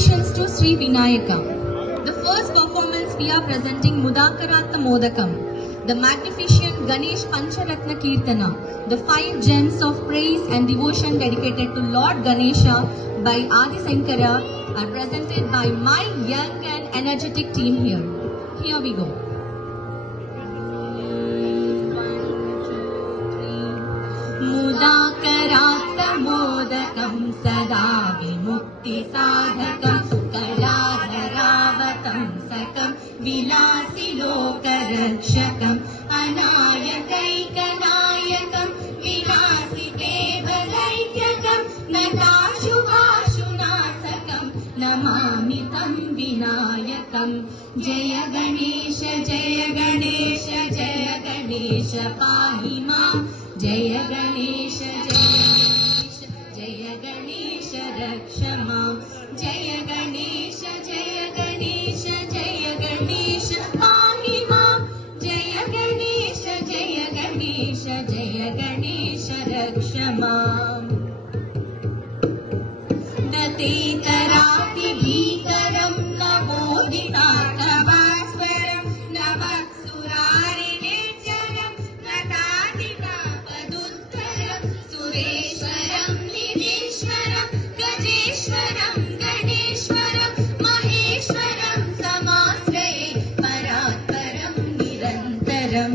Congratulations to Sri Vinayaka. The first performance we are presenting Mudakaratna Modakam, the magnificent Ganesh Pancharatna Kirtana, the 5 gems of praise and devotion dedicated to Lord Ganesha by Adi Sankara are presented by my young and energetic team here. Here we go. Mudakaratna Modakam sada vimukti sadhakam kaladharavatam sakam vilasi lokarakshakam anayakaikanayakam vilasi devalaikyakam natashubhashunasakam namamitam vinayakam jaya ganesha jaya ganesha jaya ganesha pahi mam jaya ganesha jaya ganesha raksha mam jaya ganesha jaya ganesha jaya ganesha pahi mam jaya ganesha jaya ganesha jaya ganesha raksha mam date tarati bhikaram navodinatavasvaram navasurari nirjanam natadinapaduttaram sureshwaram nidishwaram gajeshwaram ganeshwaram maheshwaram samasraye paratparam nirantaram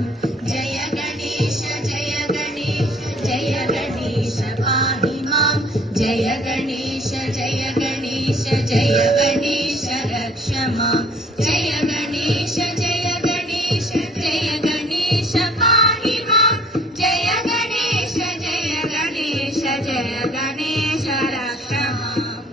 jaya ganesha jaya ganesha jaya ganesha pahi mam jaya ganesha jaya ganesha jaya ganesha raksha mam jaya ganesha jaya ganesha jaya ganesha pahi mam jaya ganesha jaya ganesha jaya ganesha raksha mam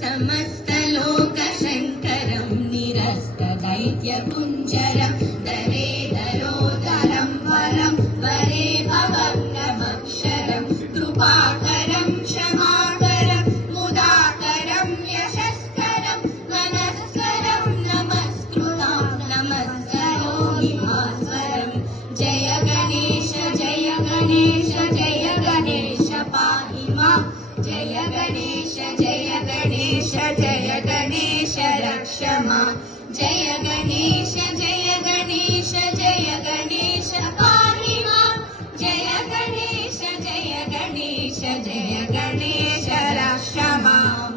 samasta loka shankaram nirasta daitya punjaram dare darodaram varam vare bhavanam aksharam krupakaram kshamaakaram mudakaram yashaskaram namaskaram namaskrutam namaskaromi bhaswaram jaya ganesha jaya ganesha jaya ganesha pahi mam jaya ganesha jaya ganesha jaya ganesha raksha mam jaya ganesha jaya ganesha jaya ganesha pahi mam jaya ganesha jaya ganesha jaya ganesha raksha mam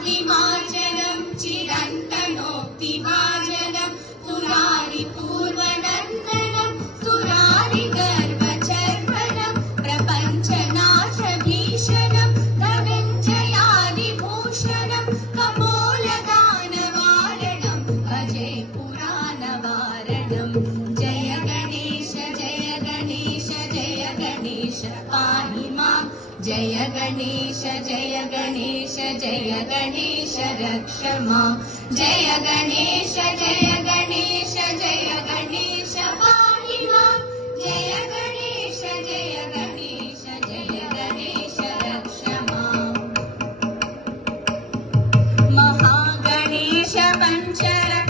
akinchanakimacharam chirantanoktivajanam surari purvanandanam surari garbacharvanam prapanchanashabhishanam dhavinjayadi bhushanam kapoladhanavaranam bhaje puranavaranam jaya ganesha jaya ganesha jaya ganesha pahi mam jaya ganesha jaya ganesha jaya ganesha raksha mam jaya ganesha jaya ganesha jaya ganesha pahi mam jaya ganesha jaya ganesha jaya ganesha raksha mam mahaganesha panchara